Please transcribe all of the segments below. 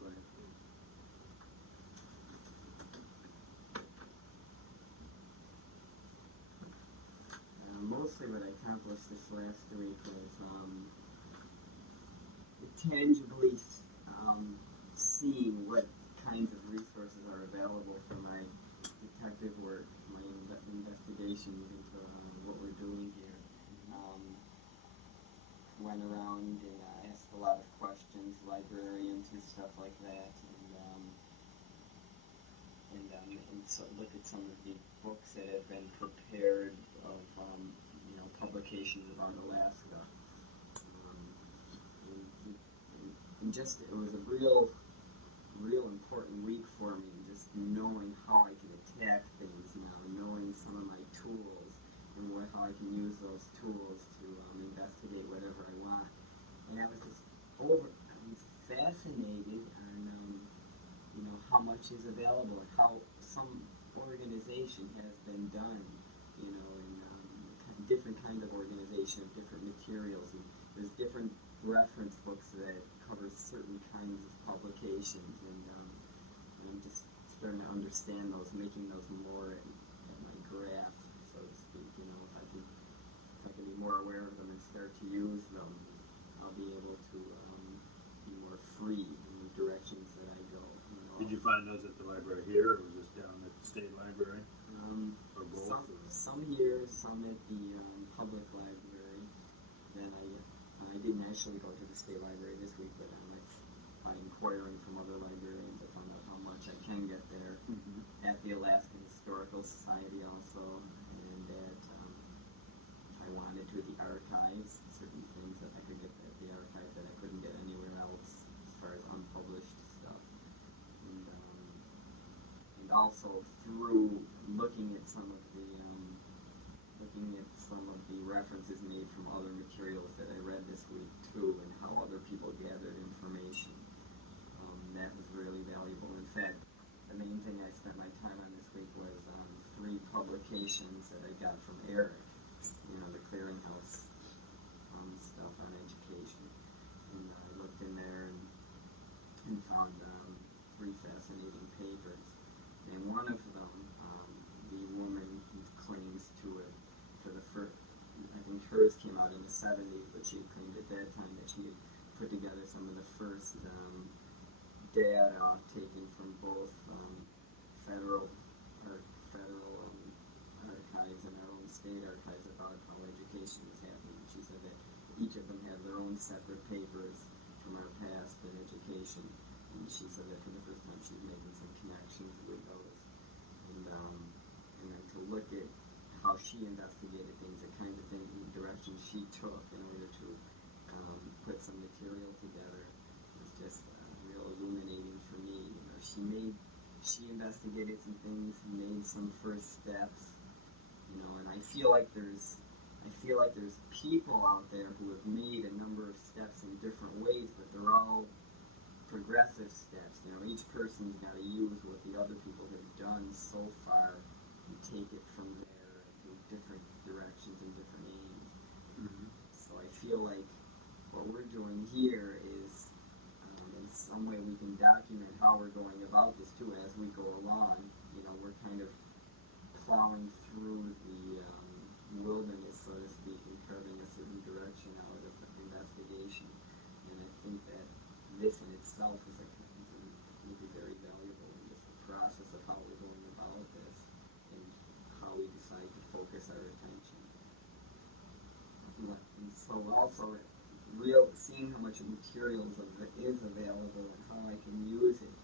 go ahead. Mostly what I accomplished this last week was tangibly seeing what kinds of resources are available for my detective work, my investigations into what we're doing here. Went around and asked a lot of questions, librarians and stuff like that, and so look at some of the books that have been prepared of publications about Alaska. And just it was a real important week for me, just knowing how I can attack things now, knowing some of my tools and how I can use those tools to investigate whatever I want. And I was just fascinated on how much is available and how some organization has been done, and different kind of organization of different materials. And there's different reference books that cover certain kinds of publications, and I'm just starting to understand those, making those more at my grasp, so to speak. If I can be more aware of them and start to use them, I'll be able to be more free in the directions that I go. Did you find those at the library here, or was this down at the state library? Or both? Some here, some at the public library. Then I didn't actually go to the state library this week, but by inquiring from other librarians, I found out how much I can get there. At the Alaskan Historical Society also, and at, if I wanted to, the archives, certain things that I could get at the archives that I couldn't get anywhere else as far as unpublished stuff. And also through looking at some of the references made from other materials that I read this week too, and how other people gathered information. That was really valuable. In fact, the main thing I spent my time on this week was 3 publications that I got from Eric, the clearinghouse stuff on education. And I looked in there and found 3 fascinating papers. And one of them, the woman who claims to it for the first, I think hers came out in the 70s, but she claimed at that time that she had put together some of the first data taken from both federal archives and our own state archives about how education was happening. She said that each of them have their own separate papers from our past in education. And she said that for the first time she's making some connections with those. And then to look at how she investigated things, the kind of things and directions she took in order to put some material together was just real illuminating for me. She investigated some things, made some first steps, and I feel like there's people out there who have made a number of steps in different ways, but they're all progressive steps. Each person's got to use what the other people have done so far and take it from there to different directions and different aims. So I feel like what we're doing here is, in some way, we can document how we're going about this too as we go along. We're kind of plowing through the wilderness, so to speak, and carving a certain direction out of investigation. And I think that this in itself will be very valuable in just the process of how we're going about this and how we decide to focus our attention. And so also seeing how much materials is available and how I can use it.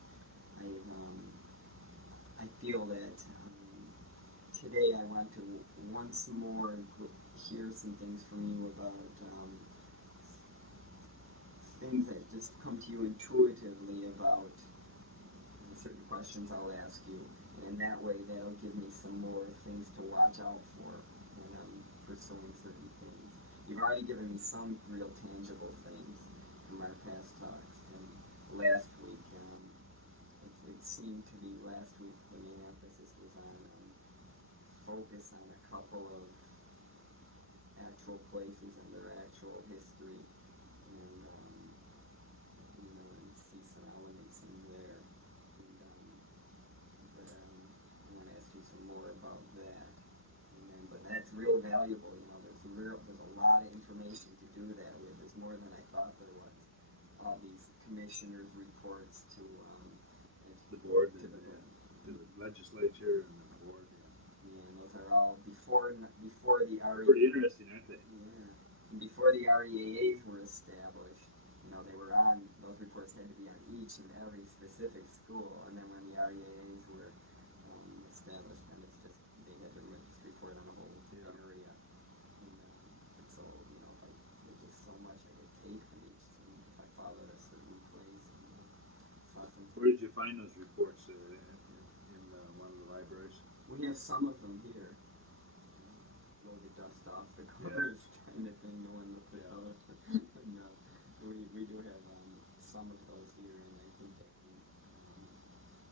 I feel that today I want to once more hear some things from you about things that just come to you intuitively about certain questions I'll ask you. And that way that'll give me some more things to watch out for when I'm pursuing certain things. You've already given me some real tangible things from our past talks. And last week, it seemed to be last week the main emphasis was on focus on a couple of actual places and their actual history, and and see some elements more about that. And then, but that's real valuable. You know, there's a lot of information to do that with. There's more than I thought there was. All these commissioners' reports to the board, to the legislature, and the board. Yeah, and those are all before the REAs. Pretty interesting, aren't they? Yeah, and before the REAAs were established, you know, they were on. Those reports had to be on each and every specific school, and then when the REAAs were established, then it's just they had to just report on the whole area. And so, you know, there's just so much I could take from each. And if I followed a certain place, it's awesome. Where did you find those reports? In one of the libraries? We have some of them here. Blow the dust off the covers, kind of thing. No one looked it out. No, we do have some of those here, and I think that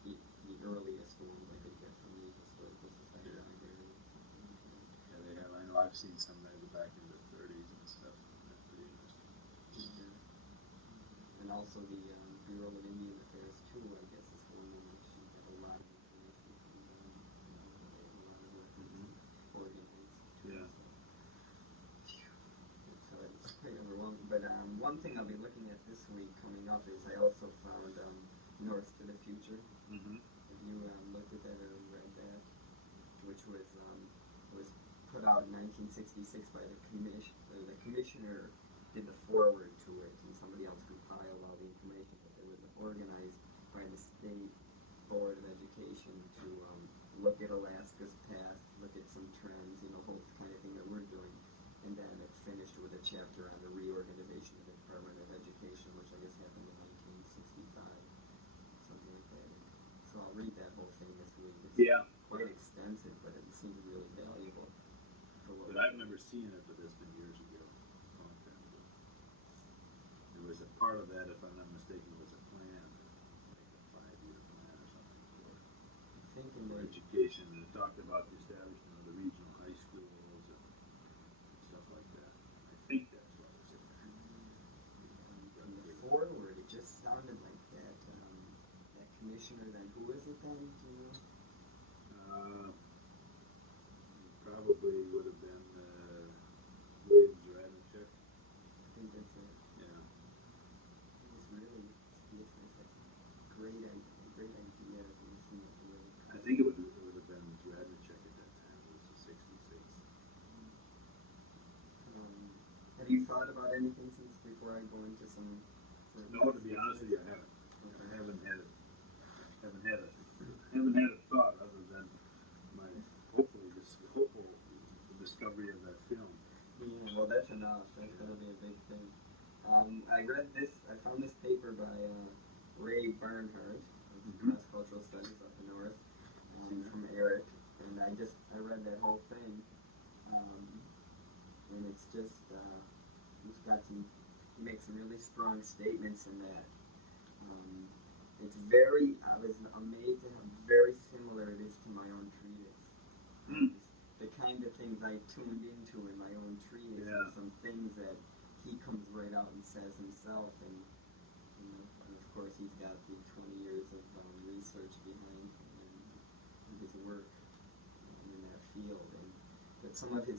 the earliest ones I could get from the Historical Society Library. Yeah, they have. I know I've seen some that go back in the 30s and stuff. That's pretty interesting. Yeah. And also the Bureau of Indian Affairs too, I guess, is one in which you get a lot of information from them. You know, they have a lot of records organized. Yeah. So it's quite overwhelming. But one thing I'll be looking at this week coming up is I also found North to the Future. Mm-hmm. Have you looked at that or read that? Which was put out in 1966 by the commission. The commissioner did the foreword to it, and somebody else compiled all the information. But it was organized by the State Board of Education to look at Alaska's past, look at some trends, you know, whole kind of thing that we're doing. And then it finished with a chapter on the reorganization of the Department of Education, which I guess happened in 1965, something like that. So I'll read that whole thing this week. It's quite extensive, but it seems really valuable. But I've never seen it, but it's been years ago. A long time ago. There was a part of that, if I'm not mistaken, was a plan, like a 5-year plan or something for education, and it talked about the establishment of the regional high schools and stuff like that. I think that's what was in there. From the foreword, it just sounded like that. That commissioner, then who is it then? Do you know? Probably would have been Williams Radnichek. I think that's it. Yeah. It was really great idea. I think it would have been Radnichek at that time. It was the 66. Have you thought about anything since before I go into some? No, to be honest with you, I haven't. I haven't had a thought other than my hopeful discovery of that film. Yeah, well, that's enough. That'll be a big thing. I found this paper by Ray Bernhardt of Cross-Cultural Studies up in North, from Eric, and I read that whole thing, and it's just, he makes some really strong statements in that. I was amazed at how very similar it is to my own treatise. The kind of things I tuned into in my own treatise, and some things that he comes right out and says himself, and of course he's got the 20 years of research behind his work in that field, but some of he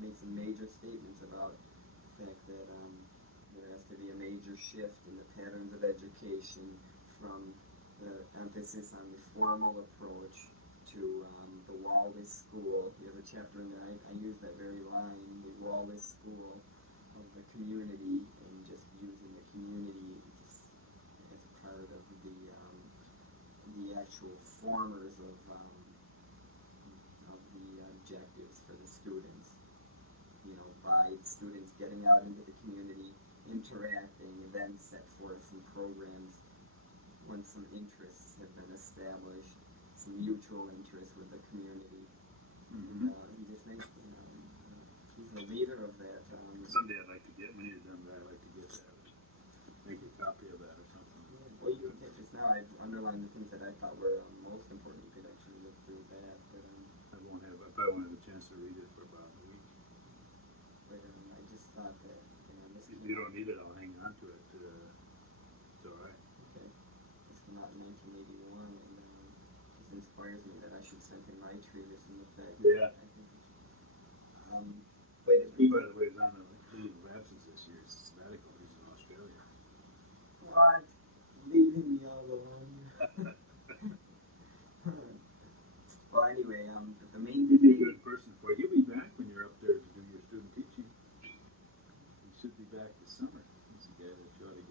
makes some major statements about the fact that there has to be a major shift in the patterns of education from the emphasis on the formal approach to the Wallace School. He has a chapter in there, I use that very line, the Wallace School of the community, and just using the community just as a part of the actual formers of the objectives for the students. You know, by students getting out into the community, interacting, and then set forth some programs once some interests have been established, some mutual interest with the community. He just makes, he's the leader of that. Someday I'd like to get, many of them, I'd like to get that. Make a copy of that or something. Yeah, well, you can get just now, I've underlined the things that I thought were most important. You could actually look through that. But I probably won't have a chance to read it for about a week. But I just thought that, if you don't need it, I'll hang on to it. It's all right. Okay. This came out in 1981, and inspires me that I should send him my treatise and the fact Yeah. that I think I should. Wait a He, minute. by the way, is on a leave of absence this year. It's sabbatical. He's in Australia. What? Leaving me all alone. Well, anyway, the main He'd be a debate. good person for you. He'll be back when you're up there to do your student teaching. He should be back this summer. He's a guy that you ought to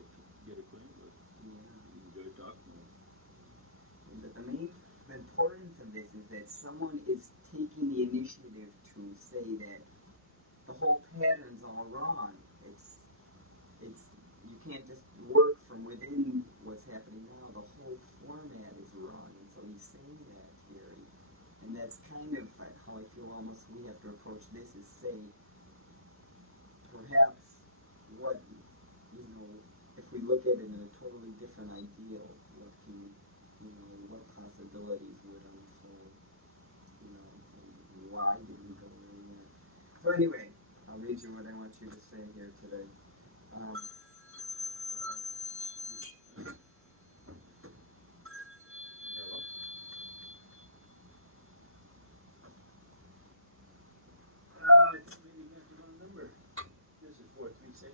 get acquainted with. Yeah. You enjoy talking to him. But the importance of this is that someone is taking the initiative to say that the whole pattern's all wrong. It's you can't just work from within what's happening now. The whole format is wrong, and so he's saying that here, and that's kind of how I feel. Almost we have to approach this is say, perhaps what if we look at it in a totally different ideal, what possibilities would unfold, and why did we go where we went. So anyway, I'll read you what I want you to say here today. Hello? Maybe you got the wrong number. This is 436.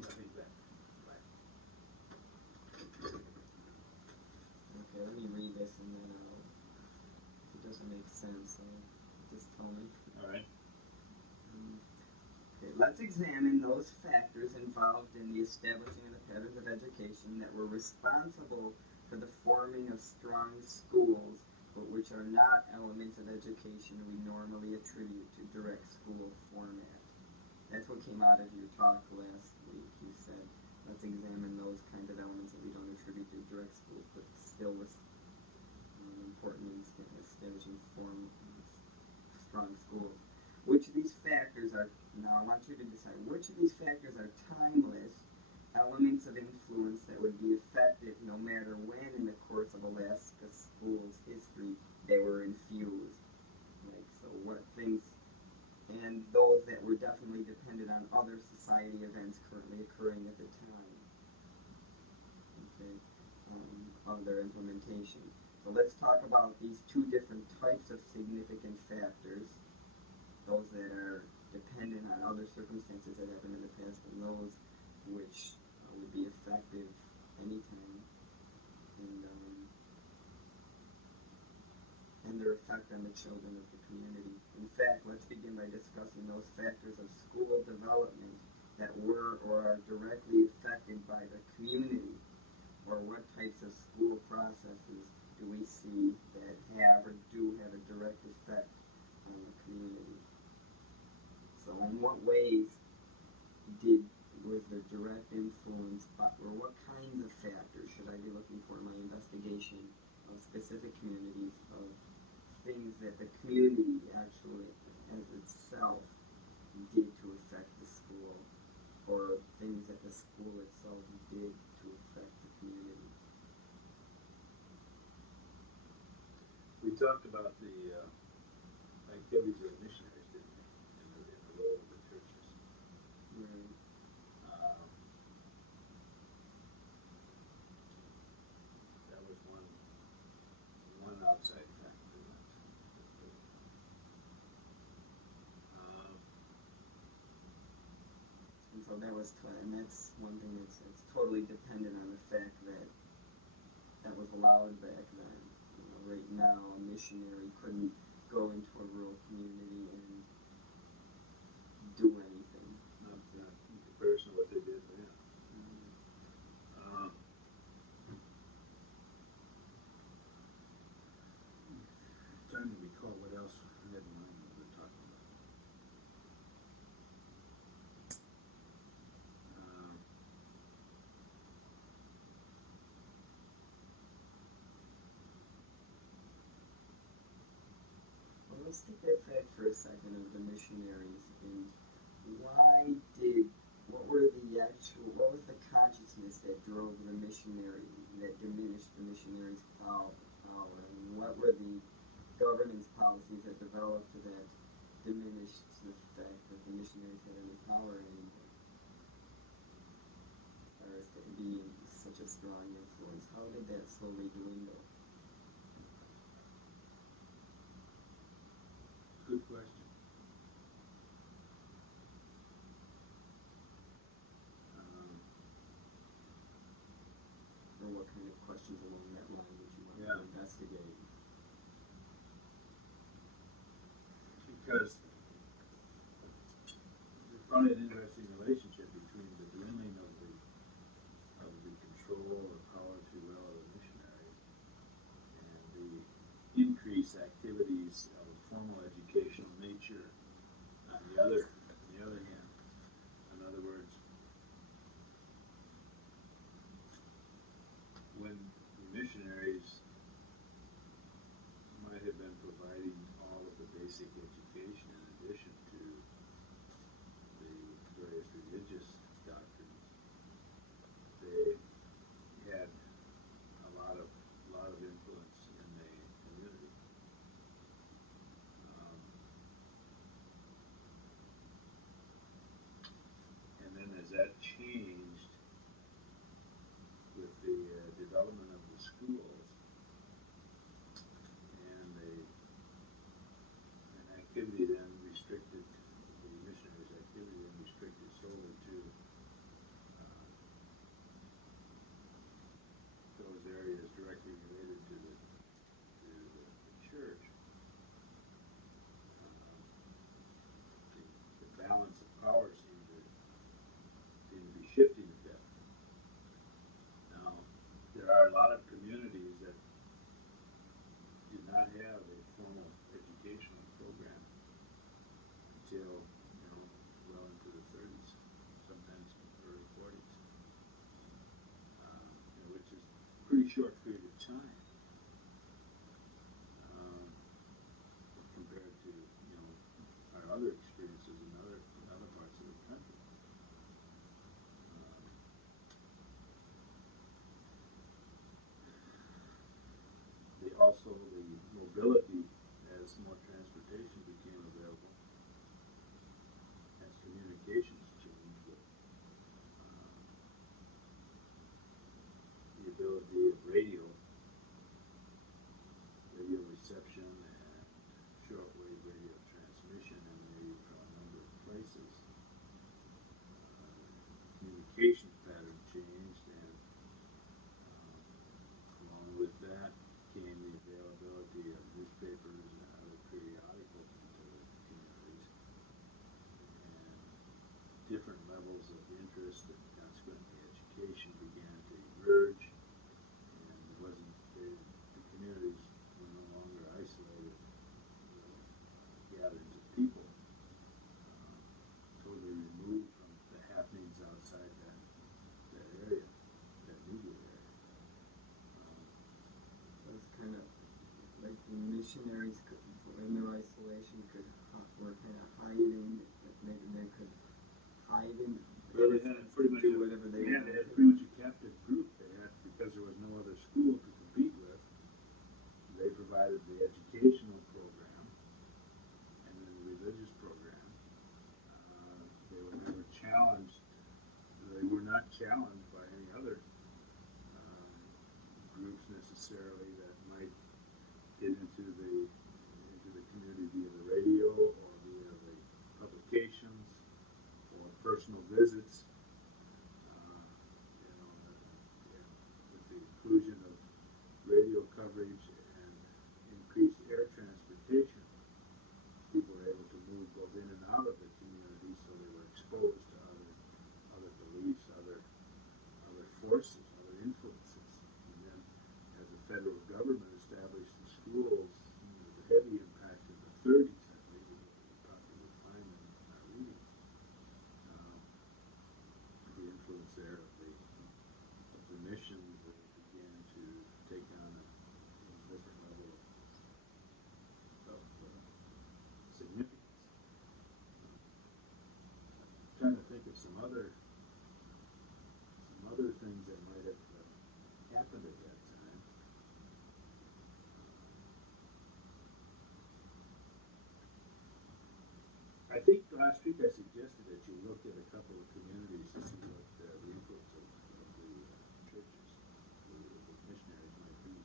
I think that. Okay, let me read this and then if it doesn't make sense, just tell me. All right. Okay, let's examine those factors involved in the establishing of the patterns of education that were responsible for the forming of strong schools, but which are not elements of education we normally attribute to direct school format. That's what came out of your talk last week. You said, let's examine those kind of elements that we don't attribute to direct schools, but still was important in establishing strong schools. Which of these factors are, now I want you to decide, which of these factors are timeless elements of influence that would be effective no matter when in the course of Alaska school's history they were infused. So what things, and those that were definitely dependent on other society events currently occurring at the time, of their implementation. So let's talk about these two different types of significant factors, those that are dependent on other circumstances that happened in the past, and those which would be effective anytime, and their effect on the children of the community. In fact, let's begin by discussing those factors of school development that were or are directly affected by the community, or what types of school processes do we see that have or do have a direct effect on the community. So in what ways was there direct influence, or what kinds of factors should I be looking for in my investigation of specific communities, of things that the community actually as itself did to affect the school, or things that the school itself did to affect the community? We talked about the activities of the missionaries, didn't we? In the role of the churches. Right. That was one outside factor. And so that was, and that's one thing that's totally dependent on the fact that that was allowed back then. Right now, a missionary couldn't go into a rural community and do anything. Not in comparison to what they did then. Trying to recall what else I had in mind when we were talking about it. Well, let's take that fact for a second of the missionaries, and what was the consciousness that drove the missionary, that diminished the missionaries' power, and what were the governance policies that developed that diminished the fact that the missionaries had any power anymore, as far as being such a strong influence? How did that slowly dwindle? questions along that line that you wanted Yeah. to investigate. Because we found an interesting relationship between the dwindling of the control or power, if you will, of the missionary and the increased activities of a formal educational nature on the other hand. In other words, when the missionaries might have been providing all of the basic education in addition to the various religious doctrines, they had a lot of influence in the community. And then as that changed with the development of the schools and an activity then restricted, the missionaries' activity then restricted solely to those areas directly related to the church, the balance of power seemed to be shifting a bit. Now, there are a lot of communities that did not have a formal educational program until, well into the 30s, sometimes early 40s, which is a pretty short period of time compared to, our other experiences in other parts of the country. Also the mobility as more transportation became available, as communications changed with the ability of radio reception and shortwave radio transmission emanating from a number of places. Communications pattern changed, and along with that came the availability of newspapers and other periodicals into the communities, and different levels of interest and consequently education began to emerge, and the communities were no longer isolated gatherings of people, totally removed from the happenings outside that area, that immediate area. It was kind of like the missionaries in their isolation were kind of hiding. Maybe they could hide in. Well, they had pretty much do whatever they wanted. They had pretty much a captive group. They had, because there was no other school to compete with. They provided the educational program and then the religious program. They were never challenged. They were not challenged by any other groups necessarily that might get into the community via the radio or via the publications or personal visits. With the inclusion of radio coverage and increased air transportation, people were able to move both in and out of the community, so they were exposed to other beliefs, other forces, other influences. And then, as the federal government established the schools, the heavy impact in the 30s, I believe, is what we probably find in our reading. The influence there of the missions began to take on a different level of significance. I'm trying to think of some other things that might have happened at that time. I think last week I suggested that you look at a couple of communities to see what the influence of the churches, the missionaries might be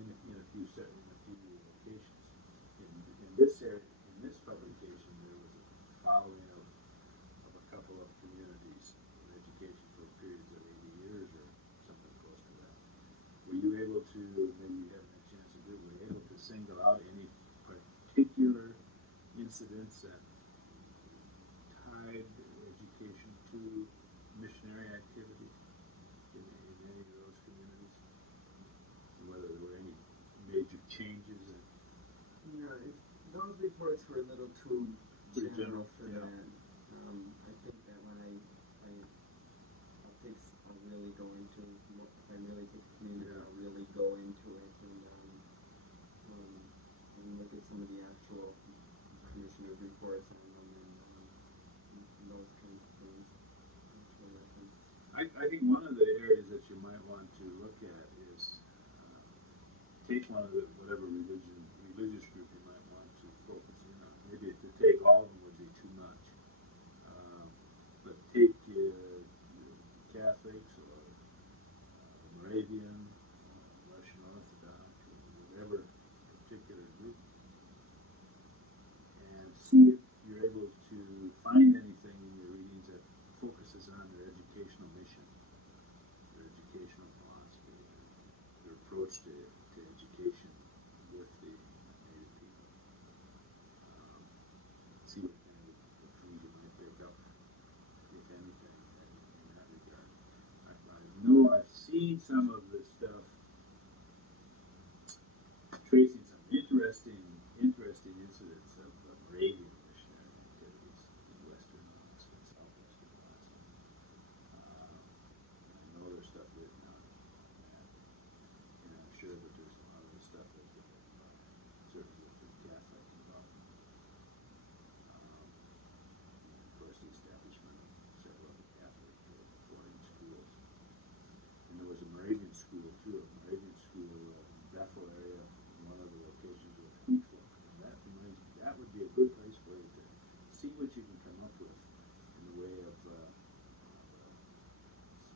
in a few locations. In this area, in this publication, there was a following of a couple of communities of education for periods of 80 years or something close to that, where incidents that tied education to missionary activity in any of those communities? Whether there were any major changes that No, those reports were a little too Pretty general general, for yeah. that. I think that when I'll really go into, if I really take a community, Yeah. I'll really go into it and look at some of the actual commissioner's reports on them and those kinds of things. Actual records. I think one of the areas that you might want to look at is take one of the whatever religious group you might want to focus in on. Maybe to take all of them would be too much, but take Catholics or Moravian, Russian Orthodox, or whatever particular group, and see if you're able to find anything in your readings that focuses on their educational mission, their educational philosophy, their approach to education with the Native people. See what kind of things you might pick up, if anything, in that regard. I know I've seen some of the stuff tracing some interesting incidents of Moravian missionary activities in western Alaska and southwestern Alaska. I know there's stuff written on that, and I'm sure that there's a lot of the stuff that's been written about, certainly with the Catholic involvement. And of course, the establishment of several of the Catholic boarding schools. And there was a Moravian school too, a Moravian school in Bethel area, one of the locations with wheat flock. And that reminds me, that would be a good place for you to see what you can come up with in the way of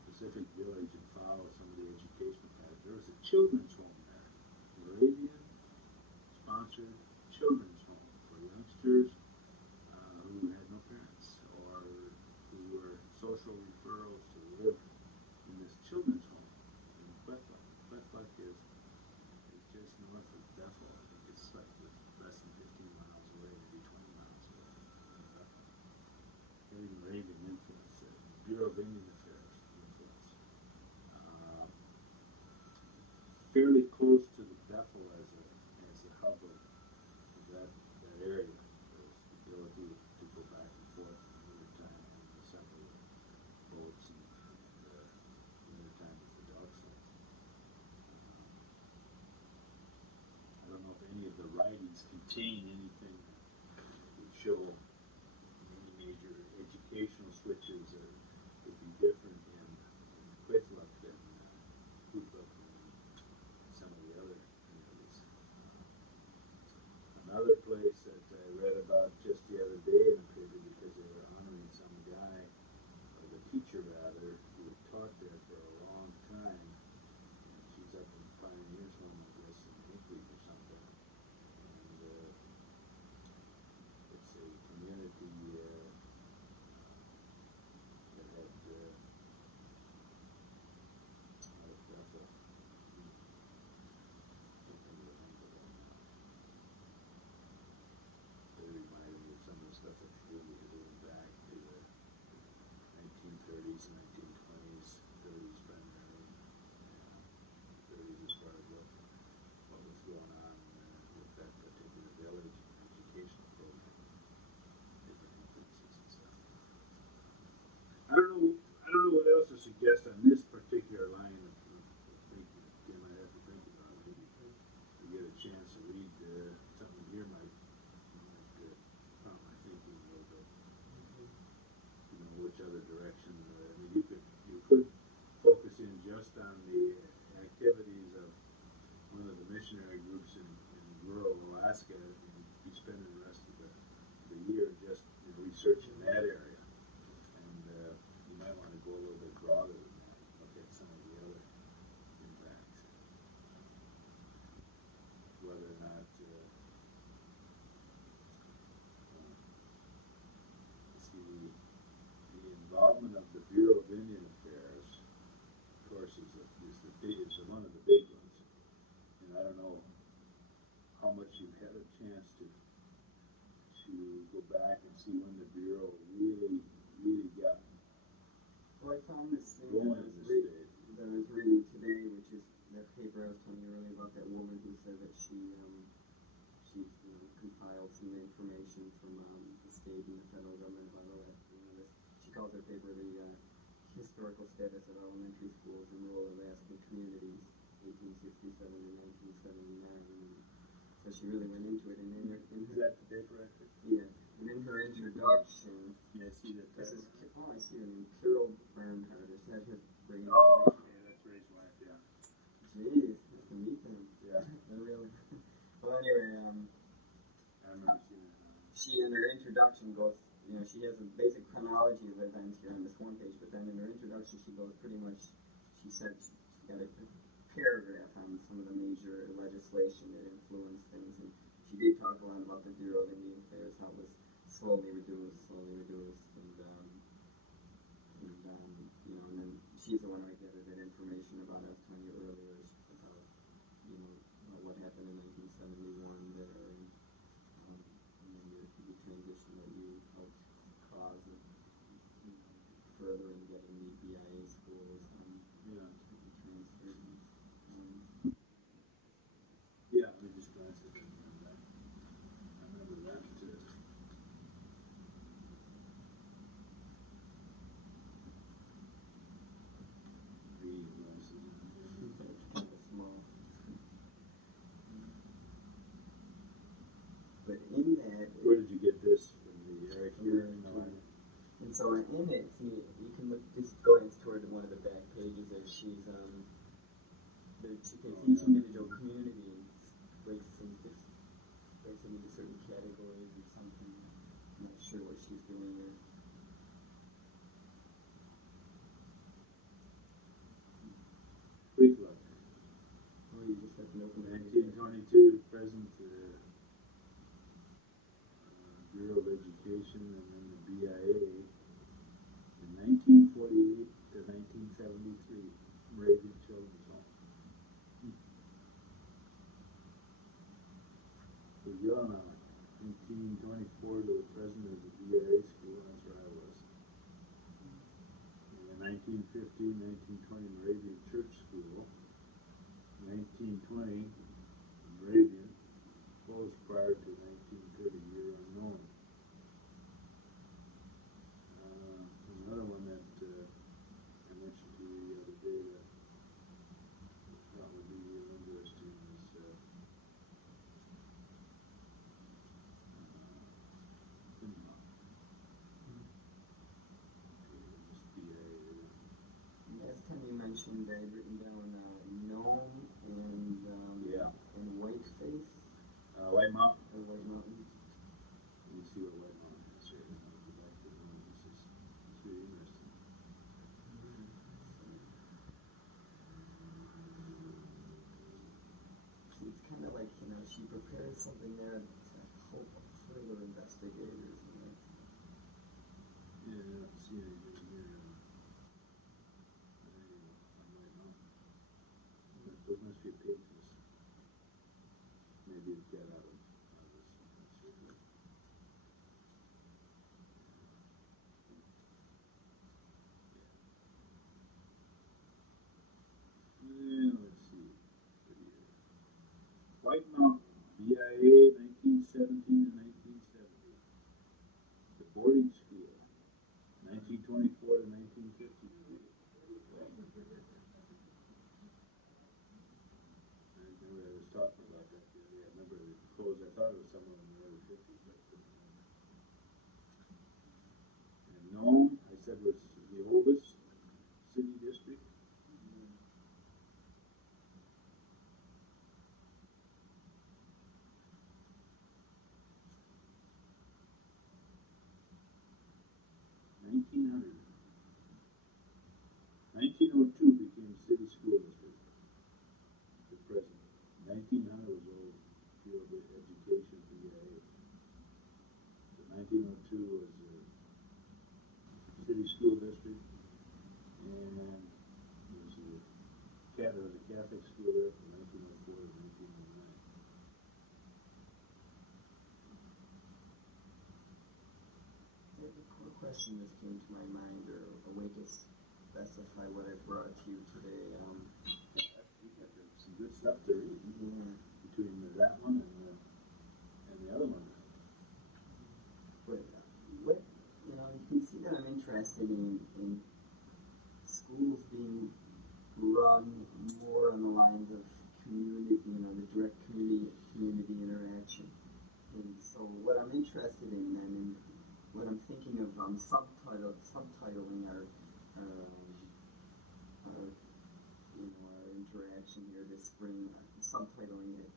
specific village and follow some of the educational patterns. There was a children's home there, Moravian sponsored children's home for youngsters who had no parents or who were social referrals to live in this children's home in Bethel. Bethel is just north of Bethel. I think it's like less than 15 miles away, maybe 20 miles away from Bethel. Heavy Moravian influence, Bureau of Indian Affairs influence. Fairly close to the Bethel as a hub of that area. There's the ability to go back and forth in the winter time in the summer with boats and winter time with the dog sleds. I don't know if any of the writings contain anything that would show any major educational switches or would be different in Kwethluk than Kutluk and some of the other communities. Another place that I read about just the other day in the paper because they were honoring some guy, or the teacher rather, who had taught there for a long time. And she's up in Pioneers Home, I guess, in Anchorage or something. And it's a community that had out of Bethel. Can't think of the name of that now. But it reminded me of some of the stuff that they did going back to the 1930s, 1920s, 30s primarily. 30s as far as what was going on with that particular village and educational program, different influences and stuff. I don't know what else to suggest on this particular line of thinking that Jim might have to think about. Maybe if you get a chance to read something here might prompt my thinking a little bit. You know, which other direction? I mean, you could focus in just on the activities of one of the missionary groups in rural Alaska and be spending the rest of the year just researching that area. And you might want to go a little bit broader than that and look at some of the other impacts. Whether or not see the involvement of the Bureau of Indian Affairs, of course, is one of the big ones. And I don't know how much you've had a chance to back and see when the Bureau really, really got Well, I found this thing going in the state. that I was reading today, which is that paper I was telling you earlier about that woman who said that she compiled some information from the state and the federal government about all that. This, she calls her paper the historical status of elementary schools in rural Alaskan communities, 1867 to 1979. And so she really went into it, and Is that the paper? yeah, and in her introduction, Yeah, I see that. this is I see her name, Carol Bernhardt. Is that his ring? Oh, okay, that's Ray's wife. Yeah. Jeez, nice to meet them. Yeah. Really. Well, anyway, I remember seeing that. she in her introduction goes, she has a basic chronology of events here on this one page, but then in her introduction she goes pretty much, she said she got a paragraph on some of the major legislation that influenced things, and she did talk a lot about the Bureau of Indian Affairs, how it was slowly reduced, and then she's the one I gathered that information about. I was telling you earlier about, about what happened in 1971 there, and then your transition that you helped cause it, further in getting the BIA schools transferred. Yeah, we just glanced at that. I remember that too. Reading glasses. It's kind of small. But in that, Where did you get this from? The Eric hearing? And so in it, you can look, just going toward one of the back pages there, she takes each individual community and breaks them into certain categories or something. I'm not sure what she's doing there. Quick look. Oh, you just have to open the 1922 present Bureau of Education, and then the BIA in 1948 to 1973, Moravian Children's Home. So Illinois, 1924 to the president of the BIA school, that's where I was. And then 1915, 1920 Moravian Church School. 1920 Moravian, closed prior to 1930, year unknown. Another one that I mentioned to you the other day that I thought would be real interesting is last time you mentioned I had written down Nome and Whiteface. White Mountain. Or White Mountain. Let me see what White Mountain is here. I'll go back to Nome. It's really interesting. It's kind of like, she prepares something there to hope further investigators. Yeah, I don't see anything here on White Mountain. Those must be pages. Maybe it's got out of this one. Let's see. Let's see. White Mountain, BIA, 1917 to 1970. The boarding school, 1924 to 1953. I remember I was talking about that the other day. I remember it closed. I thought it was somewhere in the early 50s, but and Nome, I said, was the oldest city district. 1900. 1902 became city school district. The present. 1900 was old Bureau of Education, BIA. So 1902 was city school district, and there was a Catholic school there from 1904 to 1909. a question just came to my mind, or a way to specify what I brought to you today. You got some good stuff to read Yeah. between that one and the other one. But what, you can see that I'm interested in schools being run more on the lines of community, the direct community interaction. And so what I'm interested in then, and what I'm thinking of subtitling our our interaction here this spring, subtitling it,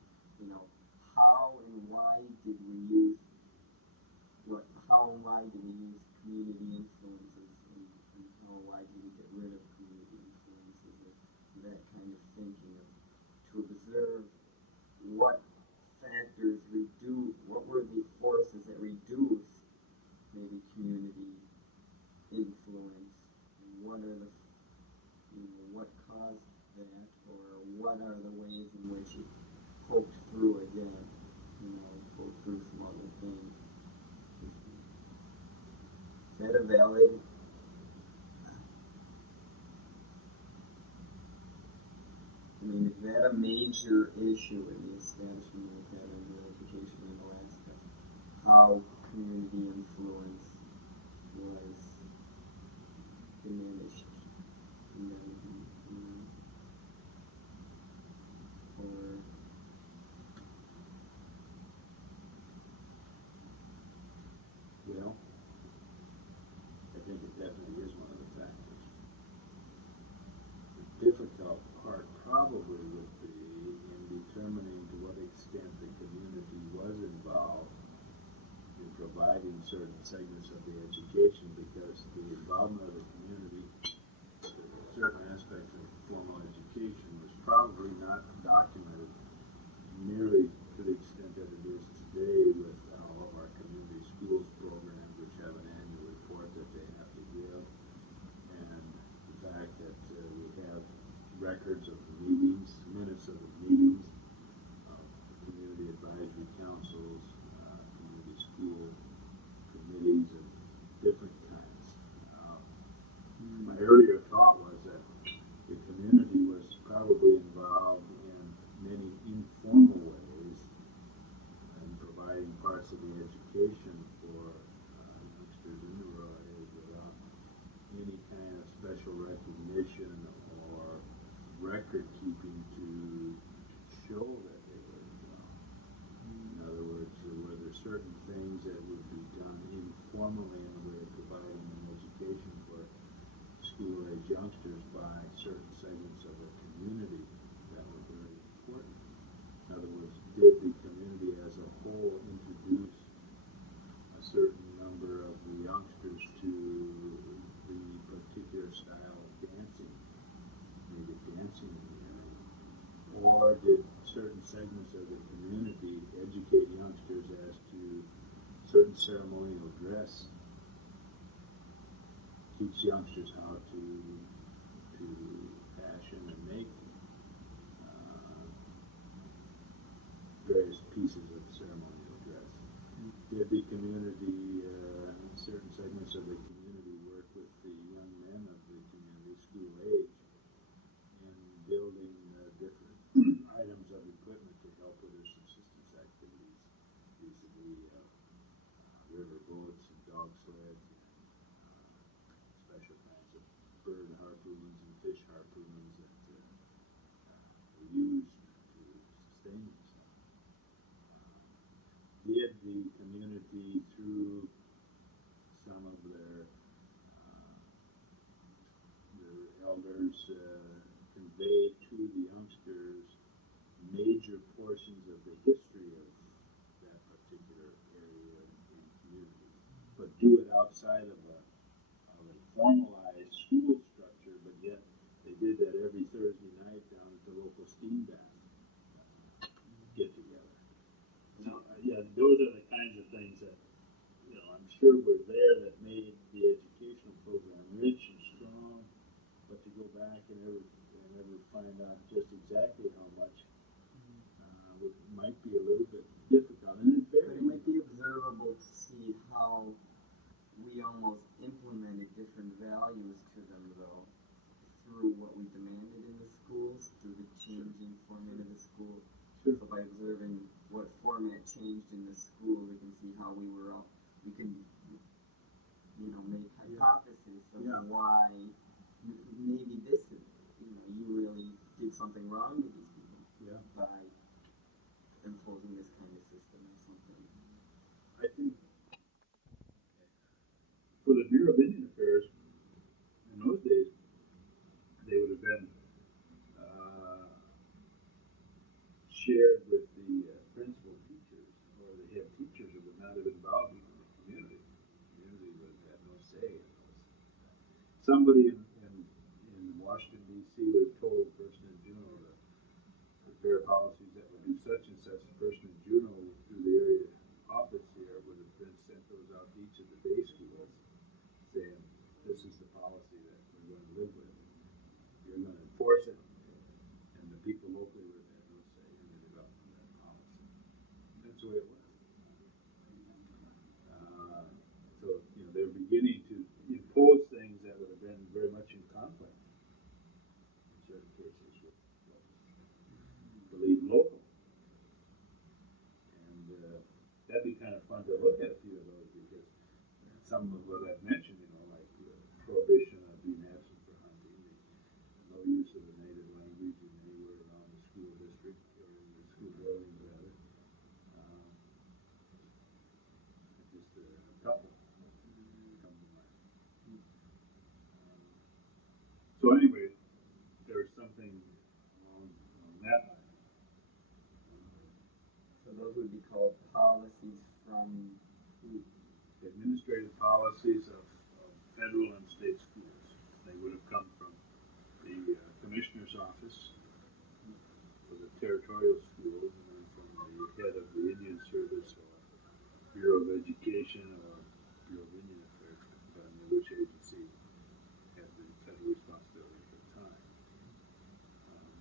how and why did we use how and why did we use community influences, and how and why did we get rid of community influences, and that kind of thinking of to observe what factors what were the forces that reduced maybe community influence, and what are the what caused that, or what are the ways in which it poked through again, poked through some other things. Is that a valid? Is that a major issue in the establishment of higher education in Alaska? How community influence was diminished, and then, or Well, I think it definitely is one of the factors. The difficult part probably would be in determining to what extent the community was involved in providing certain segments of the education, because the involvement of the community in certain aspects of formal education was probably not documented nearly to the extent that it is today with all of our community schools programs, which have an annual report that they have to give, and the fact that we have records of the meetings, minutes of the meetings, of community advisory councils, community school committees of different kinds. My earlier thought was that the community was probably involved in many informal ways in providing parts of the education for youngsters in the rural areas without any kind of special recognition or record keeping to show that they were involved. In other words, were there certain things that would be done informally in a way of providing an education for school-age youngsters by certain segments of the community that were very important. In other words, did the community as a whole introduce a certain number of the youngsters to the particular style of dancing, maybe dancing in the area, or did certain segments of the community educate youngsters as to certain ceremonial dress, teach youngsters how to fashion and make various pieces of ceremonial dress. Did the community, certain segments of the community, work with the young men of the community, school age, in building different items of equipment to help with their subsistence activities, vis-a-vis river boats and dog sleds and special kinds of bird harpoons and fish harpoons that were used to sustain themselves. Did the community, through some of their elders, convey to the youngsters major portions of the history of that particular area and community, but do it outside of a formalized school structure, but yet they did that every Thursday night down at the local steam bath get together. Yeah, those are the kinds of things that I'm sure were there that made the educational program rich and strong, but to go back and ever find out just exactly how much might be a little bit difficult, and it might be observable to see how we almost implemented different values to them, though, through what we demanded in the schools, through the changing format of the school. Sure. So by observing what format changed in the school, we can see how we were up. We can, make hypotheses of why maybe this is, you really did something wrong with these people by imposing this kind of system or something. I think for the Bureau of Indian Affairs in those days, they would have been shared with the principal teachers or the head teachers who would not have been involved in the community. The community would have had no say in those. Somebody in Washington, D.C. would have told a person in Juneau to prepare policies that would do such and such. The person in Juneau, through the area office here, would have been sent those out to each of the day schools saying, this is the policy that we're going to live with. You're going to enforce it. And the people locally would have had no say in the development of that policy. That's the way it was. So, they're beginning to impose things that would have been very much in conflict in certain cases with what was believed local. And that'd be kind of fun to look at a few of those because some of what I've mentioned, like prohibition of being absent for hunting, the no use of the native language anywhere around the school district or in the school building, rather. Just a couple come to mind. So anyway, there's something along that line. So those would be called policies from Administrative policies of federal and state schools. They would have come from the commissioner's office for the territorial schools, and then from the head of the Indian Service or Bureau of Education or Bureau of Indian Affairs, depending on which agency had the federal responsibility at the time.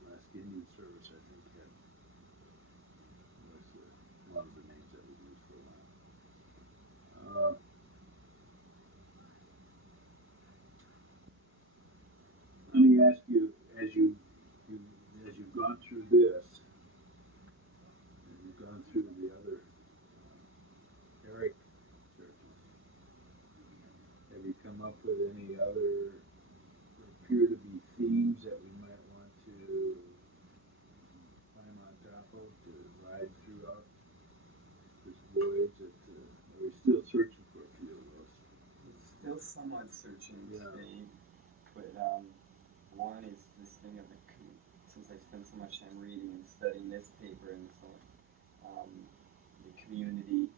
Alaskan Indian Service, I think, was one of the names that was used for a while. Let me ask you, as you've gone through this, and you've gone through the other Eric searches, have you come up with any other appear to be themes that we might want to climb on top of to ride throughout this voyage? Are we still searching for a few of those? It's still somewhat searching today, but one is this thing of since I spent so much time reading and studying this paper, and so the community,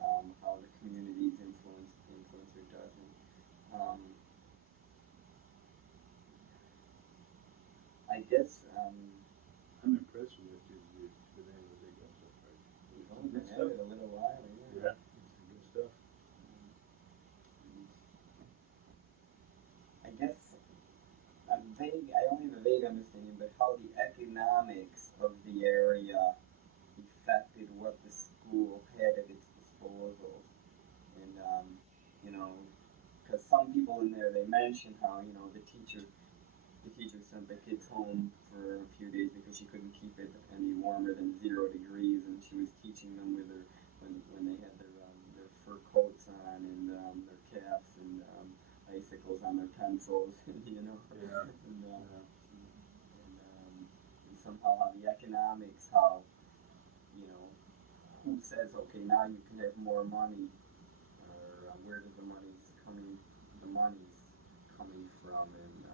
how the community's influence or doesn't. I guess I'm impressed with what you've been able to dig up so far. we've only been at it a little while, Yeah, some good stuff. I guess I only have a vague understanding, but how the economics of the area affected what the school had at its disposal. And, because some people in there, they mention how, the teacher sent the kids home for a few days because she couldn't keep it any warmer than 0 degrees, and she was teaching them with when they had their fur coats on and their caps and icicles on their pencils, Yeah. And somehow how the economics, how, who says, okay, now you can have more money, or where did the money's coming from, and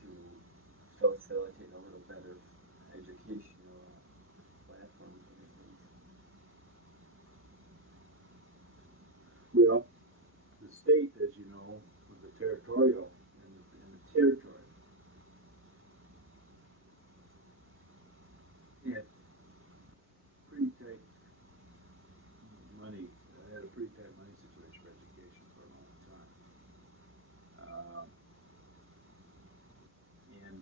to facilitate a little better educational platform for the kids. Well, the state, as you know, was a territorial, and the territory had pretty tight money. Had a pretty tight money situation for education for a long time. And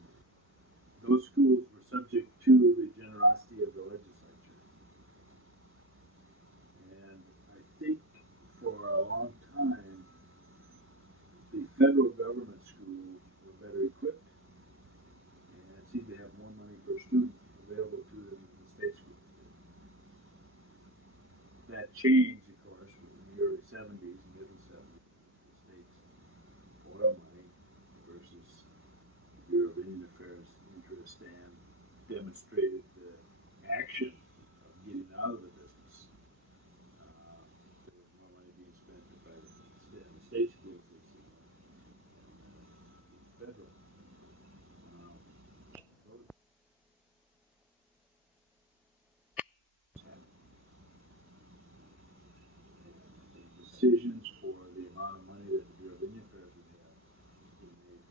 those schools were subject to the generosity of the legislature. And I think for a long time, federal government schools were better equipped and seemed to have more money per student available to them than the state schools did. That changed, of course, in the early 70s and middle 70s, the state's oil money versus the Bureau of Indian Affairs interest, and demonstrated the action of getting out of the business. There was more money being spent by the state schools than the federal. Those the decisions for the amount of money that the Bureau of Indian Affairs would have were made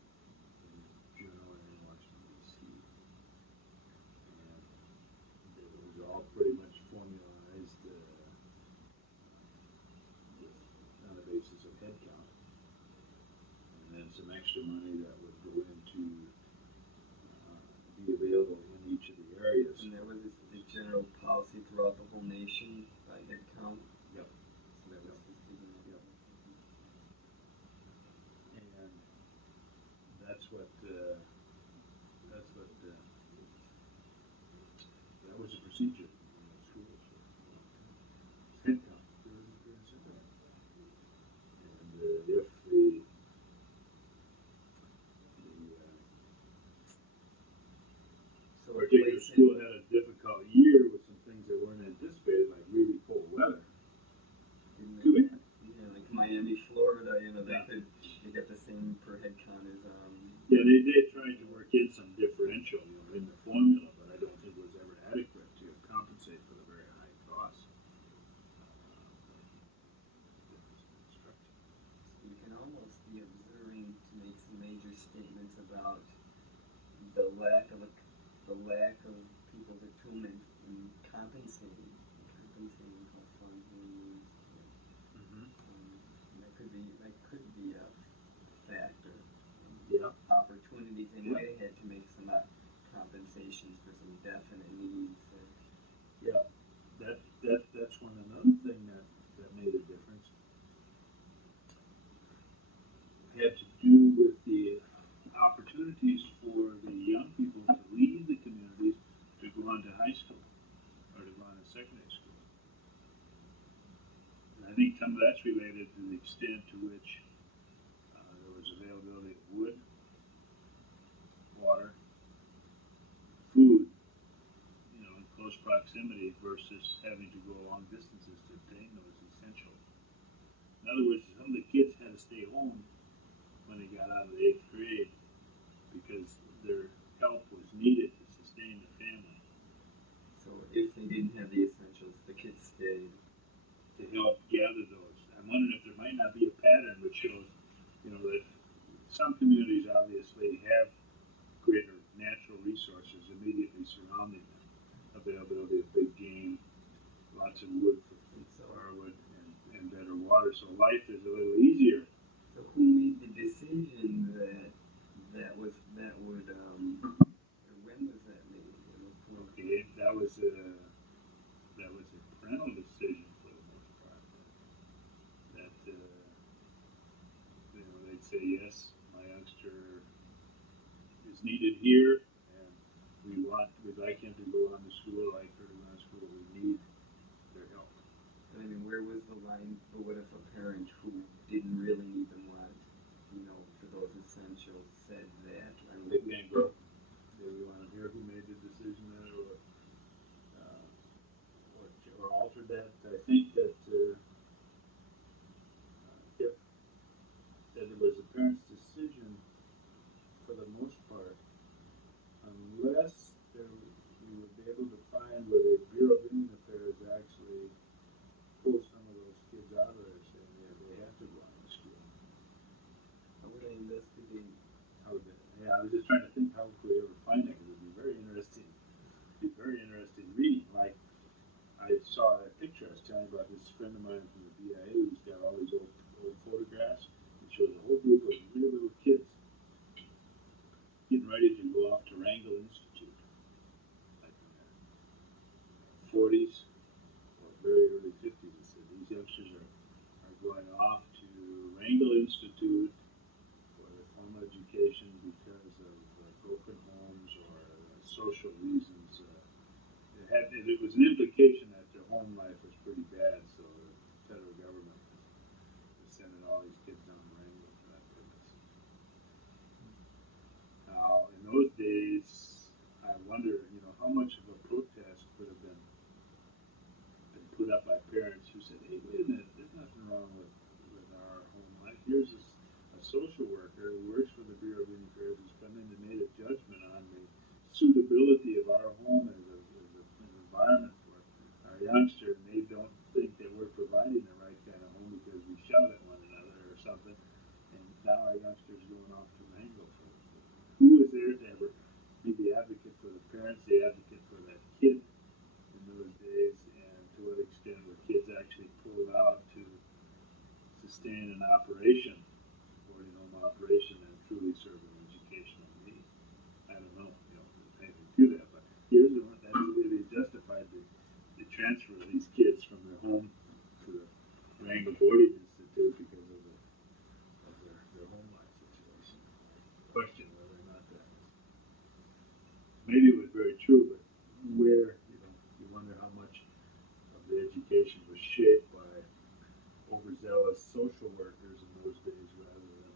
in Juneau and in Washington, D.C. And it was all pretty much formalized on the basis of head count, and then some extra money that would go into be available in each of the areas. And that was the general policy throughout the whole nation by head count. Yep. So that was just taking that. Yep. And that's what that was a procedure in the schools for a long time. It's head count, pure and simple. And if the So particular school had a difficult year with some things that weren't anticipated, like really cold weather, too bad. Yeah, like Miami, Florida, they Yeah. they get the same per head count as Yeah, they tried to work in some differential, in the formula, but I don't think it was ever adequate to compensate for the very high costs that was constructed. you can almost be observing to make some major statements about the lack of people's attunement in compensating how funds were used. Mm-hmm. That could be a factor. Yeah. Opportunities they might have had to make some compensations for some definite needs. Yeah, that's one another thing that made a difference. Had to do with the opportunities for the young people to leave the communities to go on to high school or to go on to secondary school. And I think some of that's related to the extent to which there was availability of wood, water, food, in close proximity versus having to go long distances to obtain those essentials. In other words, some of the kids had to stay home when they got out of the eighth grade because their help was needed to sustain the family. So if they didn't have the essentials, the kids stayed To help gather those. I'm wondering if there might not be a pattern which shows, that some communities obviously have greater natural resources immediately surrounding them. Availability of big game, lots of wood for firewood, and better water, so life is a little easier. So who made the decision that would or when was that made? Okay, that was a parental decision for the most part. That they'd say yes, my youngster is needed here, and we'd like him to go on to school, like her to go on to school. We need their help. I mean, where was the line? But what if a parent who didn't really even want, for those essentials said that? I mean, They can't go. Do we want to hear who made the decision then, or altered that? I think that if that it was the parent's decision for the most part, unless we would be able to find where the Bureau of Indian Affairs actually pull some of those kids out of there, saying they have to go on to school. how would I investigate? I was just trying to think how could we ever find that, because it'd be very interesting. Reading. Like I saw that picture I was telling you about, this friend of mine from the BIA who's got all these old photographs. It shows a whole group of real little kids getting ready to go off to Wrangell Institute, like in the 40s or very early 50s. It said these youngsters are going off to Wrangell Institute education because of broken homes or social reasons. It was an implication that their home life was pretty bad, so the federal government was sending all these kids down to Wrangell for that purpose. Now, in those days, I wonder, how much of a protest could have been put up by parents who said, "Hey, wait a minute, there's nothing wrong with our home life. Here's a social worker who works for the Bureau of Indian Affairs who's come in and made a judgment on the suitability of our home as an environment for our youngster, and they don't think that we're providing the right kind of home because we shout at one another or something, and now our youngster's going off to Wrangell for it." Who was there to ever be the advocate for the parents, the advocate for that kid in those days, and to what extent were kids actually pulled out to sustain an operation, boarding home operation, and truly serve an educational need? I don't know, there's anything to that, but here's the one that's the way they justified the transfer of these kids from their home to the Wrangell Boarding Institute because of their home life situation. I question whether or not that was, maybe it was very true, but where, you wonder how much of the education was shaped by overzealous social workers in those days rather than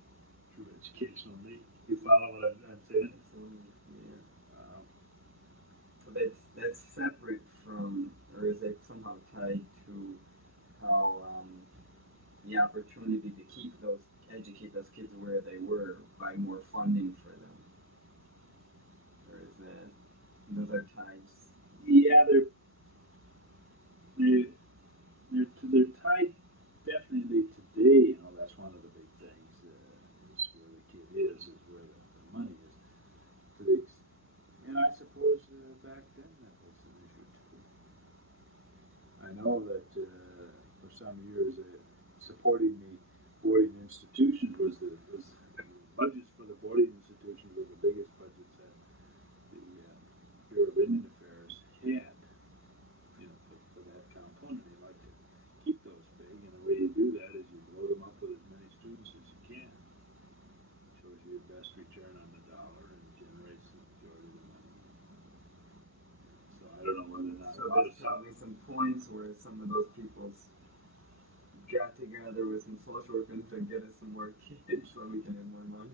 true educational need. You follow what I'm saying? Absolutely, yeah. So that's separate from, or is it somehow tied to how the opportunity to educate those kids where they were by more funding for them, or is that those are ties? Yeah, they're tied definitely today. That's one of the big things. Is where the kid is where the money is. To the, and I suppose back then that was an issue too. I know that for some years supporting the boarding institutions was budgets for the boarding institutions were the biggest budgets that the Bureau of Indian Affairs had. For that component, they like to keep those big, and the way you do that is you load them up with as many students as you can. It shows you your best return on the dollar and generates the majority of the money. So I don't know whether or not. So there's probably some points where some of those people got together with some social workers to get us some more kids so we can have more money.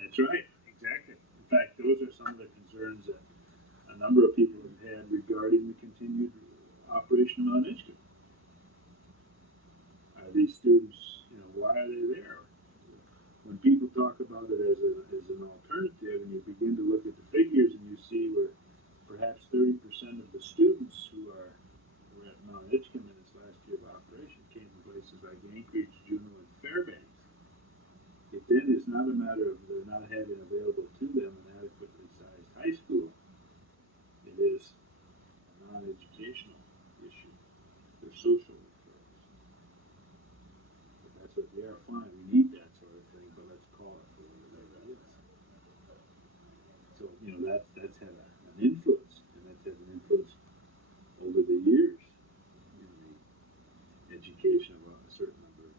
That's right, exactly. In fact, those are some of the concerns that a number of people have had regarding the continued operation of uneducated. Are these students, why are they there? When people talk about it as an alternative, and you begin to look at the figures, and you see where perhaps 30% of the students who were at Mount Edgecombe in its last year of operation came from places like Anchorage, Juneau, and Fairbanks. It then is not a matter of they're not having available to them an adequately sized high school. It is a non-educational issue. They're social referrals. But that's what they are. Fine, we need that sort of thing, but let's call it for what it really is. So, that's had an influence, and that's had an influence over the years in the education of a certain number of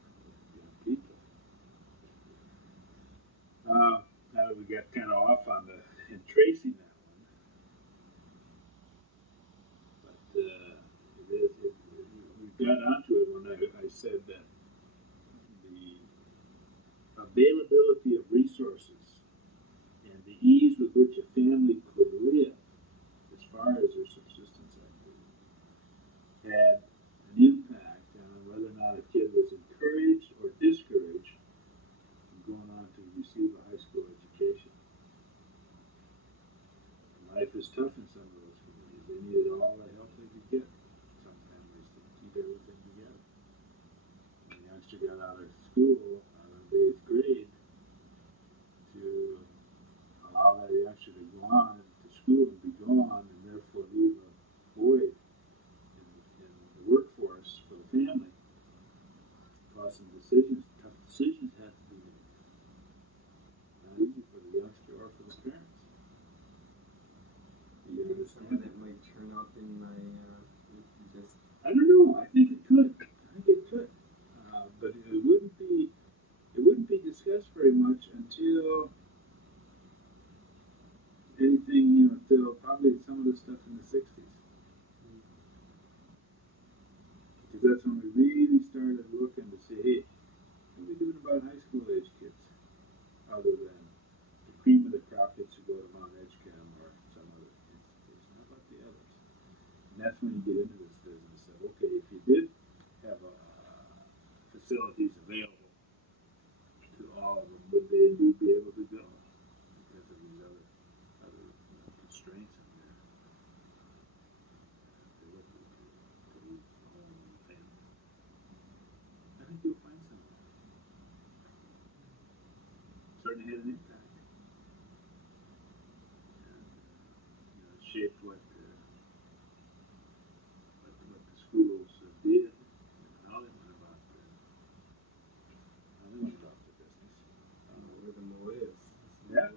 young people. Now that we got kind of off on in tracing that one, but we got onto it when I said that the availability of resources and the ease with which a family could live as far as their subsistence activity had an impact on whether or not a kid was encouraged or discouraged from going on to receive a high school education. Life is tough in some of those communities. They needed all the help they could get, some families, to keep everything together. When the youngster got out of school, out of the 8th grade, to allow that youngster to go on to school and be gone and therefore leave a void in the workforce for the family, caused some tough decisions had to be made. Not easy for the youngster or for the parents. Do you think some of that might turn up in my just? I don't know. I think it could. But it wouldn't be discussed very much until anything, until probably some of the stuff in the 60s. Because that's when we really started looking to see, hey, what are we doing about high school age kids? Other than the cream of the crop kids who go to Mount Edgecombe or some other institution. How about the others? And that's when you get into this business of, okay, if you did have facilities available to all of them, would they indeed be able to go? Because of these other constraints in there. They look to leave the home and the family. I think you'll find some of that. Certainly had an impact. And, it shaped what the schools did and how they went about the business. What are the motives? Yeah.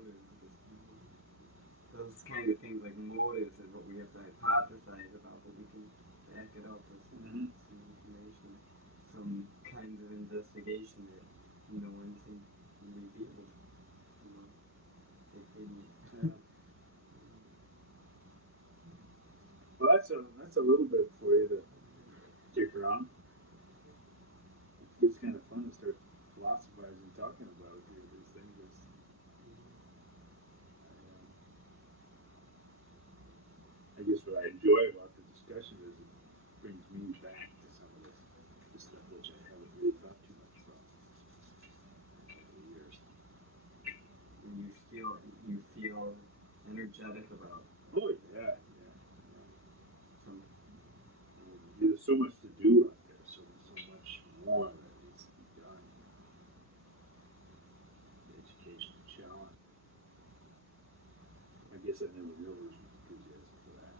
Those kind of things like motives is what we have to hypothesize about, but we can back it up with some information, some kinds of investigation that no one can reveal. They didn't. Yeah. Well, that's a little bit for you to kick around. It's kind of fun to start philosophizing, talking about these things. I guess what I enjoy about the discussion is it brings me back to some of this stuff which I haven't really thought too much about over the years. And you feel energetic about. Oh yeah. Some. There's so much to do out there, so much more that needs to be done. The educational challenge. I guess I never real version of enthusiasm for that.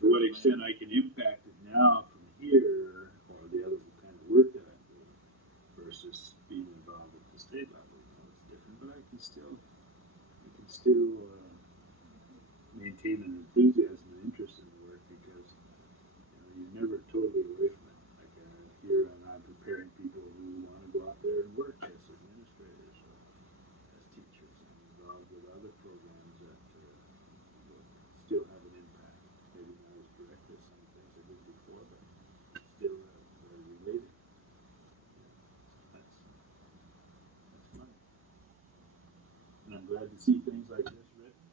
To what extent I can impact it now from here, or the other kind of work that I'm doing, versus being involved at the state level, it's different. But I can still maintain an enthusiasm and interest in the work because you're never totally away from it. Like here, I'm preparing people who want to go out there and work as administrators or as teachers. I'm involved with other programs that will still have an impact. Maybe not as direct as some things I did before, but still very related. That's fun. And I'm glad to see things like this written.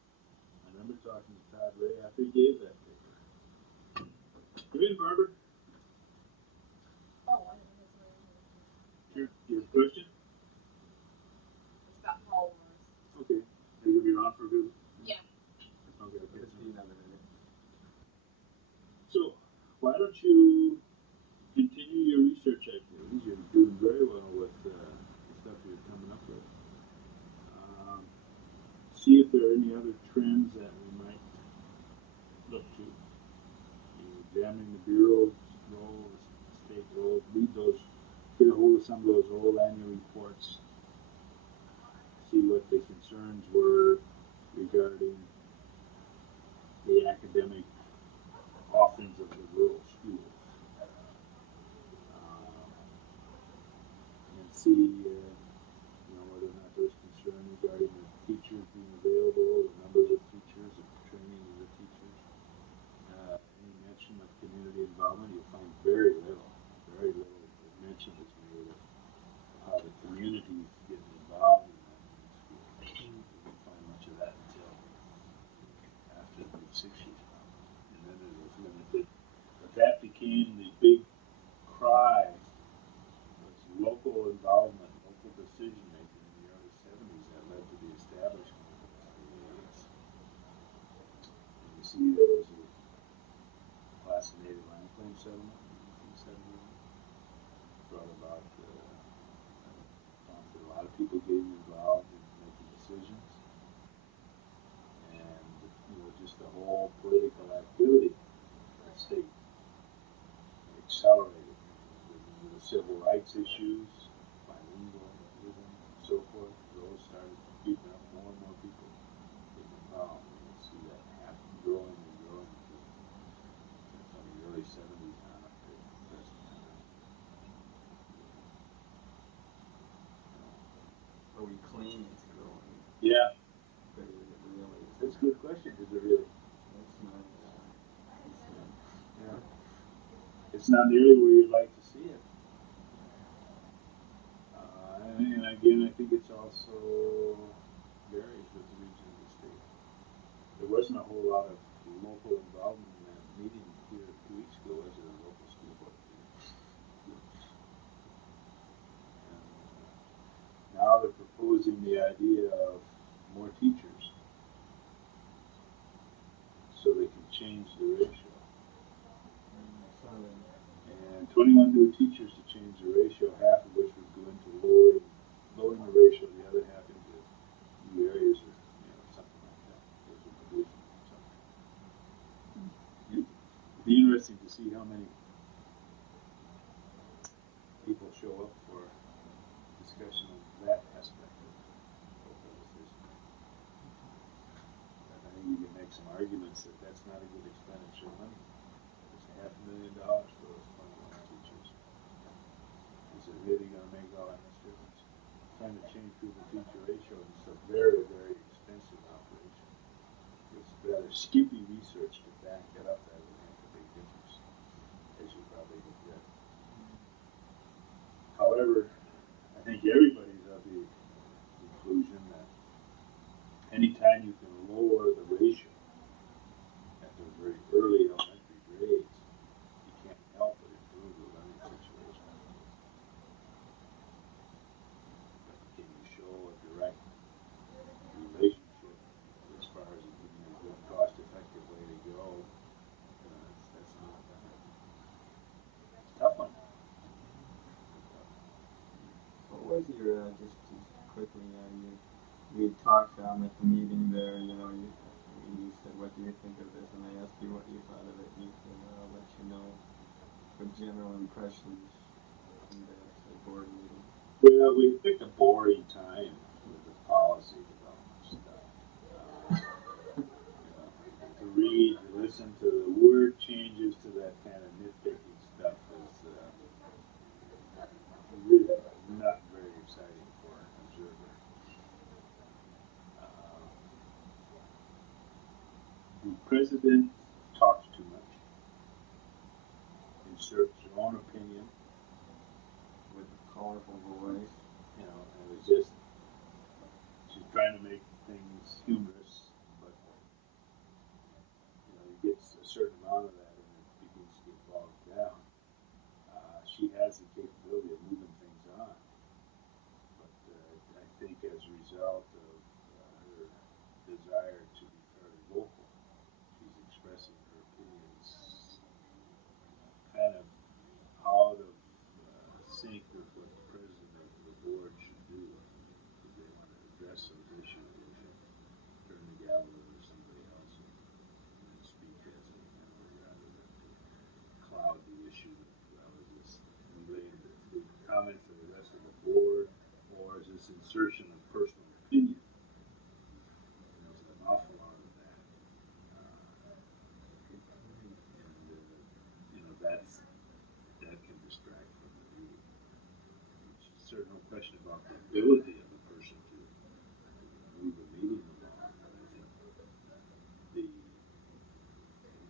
I remember talking to Todd Ray after he gave that paper. Come in, Barbara. Oh, I didn't know that's Sure. You have a question? It's about Paul Wars. Okay. Are you going to be around for a bit? Yeah. Okay. Just be another minute. So, why don't you continue your research activities? You're doing very well with the stuff you're coming up with. See if there are any other trends that we might look to. Examining the Bureau's role, the state role, read those, get a hold of some of those old annual reports, see what the concerns were regarding the academic offerings of the rural schools, and see whether or not there's concern regarding the teachers being available, the numbers of teachers, the training of the teachers. Any mention of community involvement, you'll find very little mention is made of how the community is getting involved in that school. You won't find much of that until after the mid-60s, and then it was limited. But that became the big cry, was local involvement, local decision making in the early 70s that led to the establishment of the SBAs. And you see there was a Class of Native Land Claim settlement in 1971. Brought about a lot of people getting involved in making decisions, and just the whole political activity in the state accelerated. The civil rights issues, bilingualism, and so forth, those started creeping up. More and more people getting involved, and you see that happen, growing and growing from the early 70s on up to it's not nearly where you'd like to see it. And again, I think it's also varies with the region of the state. There wasn't a whole lot of local involvement in that meeting here 2 weeks ago, was it, a local school board meeting? And now they're proposing the idea of more teachers so they can change the ratio. And 21 new teachers to change the ratio, half of which would go into lowering the ratio, the other half into new areas or something like that. There's a division or something. It'd be interesting to see how many people show up for discussion of that aspect of local decision. I think you can make some arguments that that's not a good expenditure of money. It's $500,000 for those 21 teachers. Is it really going to make all that much difference? Trying to change pupil-teacher ratio is a very, very expensive operation. It's rather skimpy research to back it up that it would make a big difference, as you probably have read. However, I think everybody's of the conclusion that anytime you can lower the ratio at the very early elementary grades, you can't help but improve the learning situation. But can you show a direct relationship as far as it being a good, cost-effective way to go? That's not it's a tough one. What was your, just quickly, we talked at the meeting there, you said, what do you think of this? And I asked you what you thought of it, and you said, I'll let you know what general impressions from that board meeting. Well, we picked a boring time with the policy development stuff. To read, to listen to the word changes to that kind of nitpicking stuff is really not very exciting for an observer. The president talks too much, inserts her own opinion with a powerful voice. And it's just, she's trying to make things humorous, but you get a certain amount of that and it begins to get bogged down. She has the capability of moving things on, but I think as a result of her desire to be fairly vocal, she's expressing her opinions kind of out of sync with what the president of the board should do. If they want to address those issues, they should turn the gavel over to somebody else and then speak as a member rather than to cloud the issue with, well, is this relaying the comment for the rest of the board, or is this insertion of personal opinion? And there's an awful lot of that. That can distract from the meeting. There's certainly no question about the ability of a person to move a meeting along, but I think the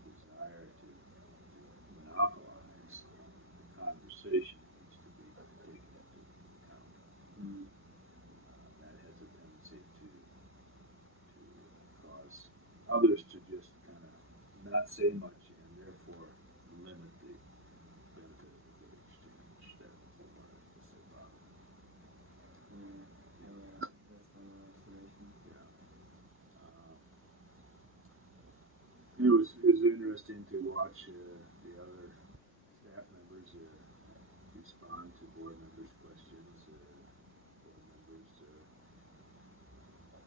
desire to monopolize the conversation needs to be taken into account. That has a tendency to cause others to just kind of not say much and therefore limit the benefit of a good exchange. That was the word I guess that bothered me. That's my observation. Yeah. It was interesting to watch the other staff members respond to board members' questions. Board members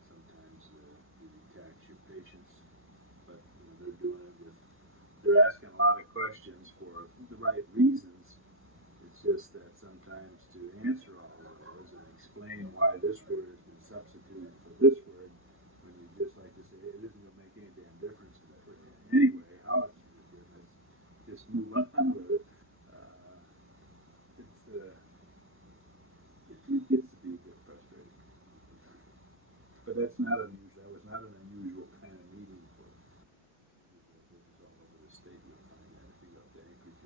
sometimes really tax your patience, but they're asking a lot of questions for the right reasons. It's just that sometimes to answer all of those and explain why this word has been substituted for this word, when you just like to say it isn't going to make any damn difference anyway, how it's going to make a difference, just move on with it. It gets to be a bit frustrating. But that's not unusual. That was not an unusual kind of meeting for board members all over the state. You'll find that if you go up to Anchorage,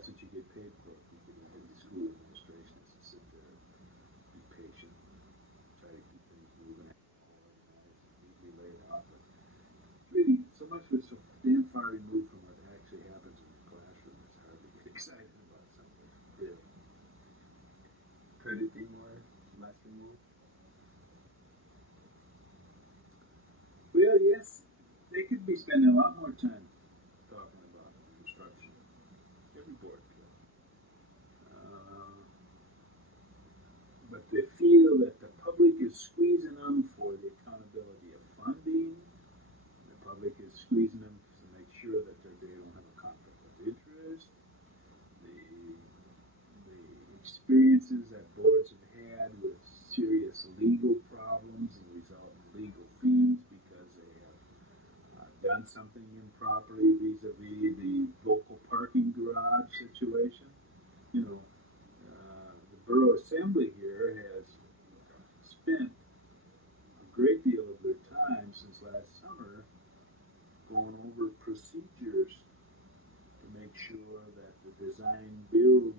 that's what you get paid for. If you get into these school administrations to sit there and be patient, try to keep things moving, organized, and neatly laid out. But really, so much of it's so damn far removed from what actually happens in the classroom. It's hard to get excited about something. Really. Could it be more less removed? Well, yes, they could be spending a lot more time talking about instruction. Every board could. Uh, but they feel that the public is squeezing them for the accountability of funding. The public is squeezing them to make sure that they don't have a conflict of interest. The, the experiences that boards have had with serious legal problems and result in legal fees because they have done something improperly vis-a-vis the local parking garage situation. You know, the borough assembly here has spent a great deal of their time since last summer going over procedures to make sure that the design build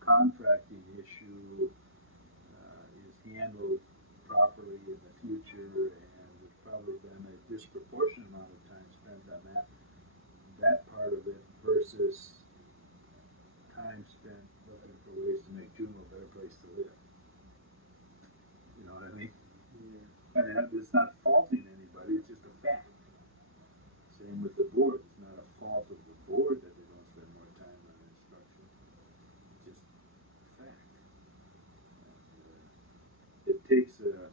contracting issue is handled properly in the future, and there's probably been a disproportionate amount of time spent on that part of it versus time spent looking for ways to make Juneau a better place to live. You know what I mean? Yeah. I mean, it's not faulting anybody, it's just a fact. Same with the board. It's not a fault of the board that they don't spend more time on instruction. It's just a fact. And, it takes a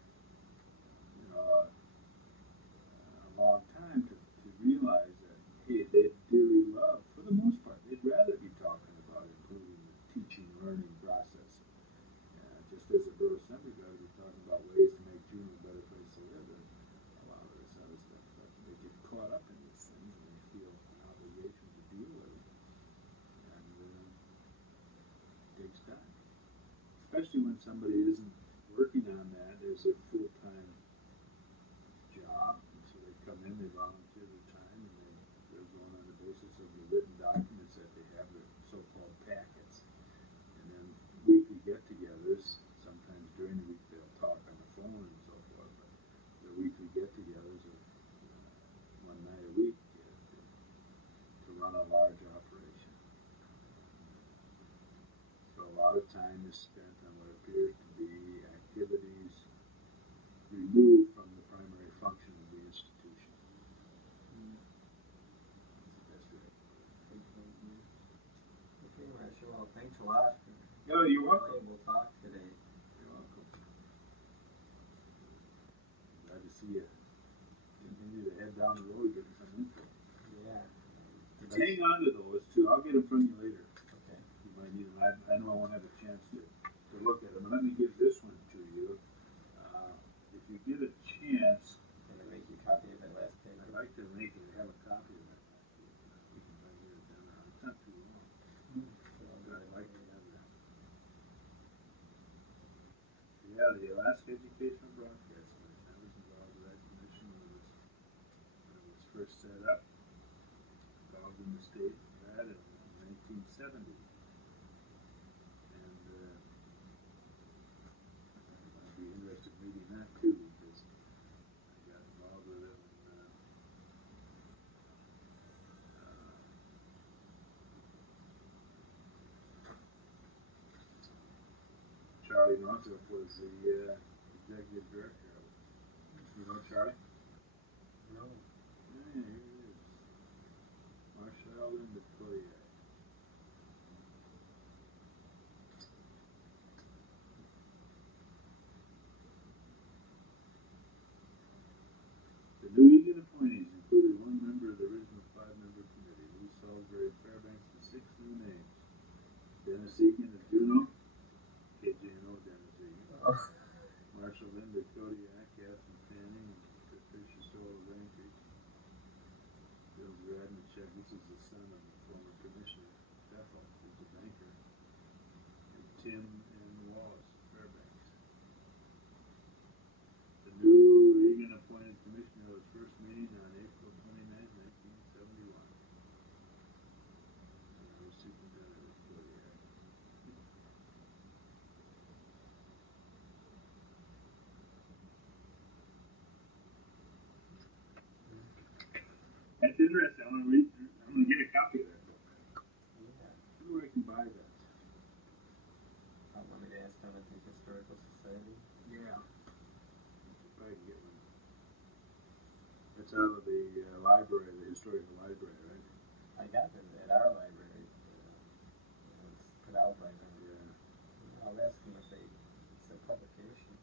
long time to realize that, hey, they dearly love, for the most part, they'd rather be talking about improving the teaching learning process. Just as a borough assembly, we'd rather be talking about ways to make Juneau a better place to live than a lot of this other stuff. But they get caught up in these things and they feel an obligation to deal with it. And it takes time. Especially when somebody isn't working on that as a full-time job. And so they come in, they volunteer their time, and they're going on the basis of the written documents that they have, their so-called packets. And then weekly get-togethers, sometimes during the week they'll talk on the phone and so forth, but their weekly get-togethers are one night a week to run a large operation. So a lot of time is spent on what appears to be activities removed from the primary function of the institution. That's the best way to put it. Okay, Marshall. Well, thanks a lot for No, you're welcome. valuable talk today. You're welcome. Glad to see you continue to head down the road, getting some info. Yeah. Hang on to those too. I'll get them from you later. Okay. You might need them. I know I won't have a chance to look at them. Let me give this one to you. If you get a chance, Can I make you a copy of that last paper? I'd like to have a copy of that last paper. We can try to get it done. It's not too long, but I'd like to have that. Yeah, the Alaska Educational Broadcast Commission. I was involved with that commission when it was first set up. Involved in the state of that in 1970. And I'd be interested in reading that too because I got involved with it when Charlie Northrop was the executive director of it. You know Charlie? No. Yeah, here it is. Marshall and Victoria. The New England appointees included one member of the original five-member committee. Lou Salisbury of Fairbanks and 6 new names. Dennis Egan of Juneau, KJNO Dennis Egan. Oh. Marshall Linda Kodiak, Catherine Fanning, and Patricia Stoll of Anchorage. Bill Gradnicek, this is the son of the former commissioner, Bethel, who's a banker. And Tim and Wallace of Fairbanks. The new Egan appointed commissioner was first meeting on April 29, 1971. And I was superintendent of interesting. I'm gonna read. I'm gonna get a copy of that book. Yeah. I wonder where I can buy that. Want me to ask down at the Historical Society? Yeah. Probably can get one. That's out of the library, the historical library, right? I got it at our library. It's put out by them. Yeah. I'll ask them if it's a publication.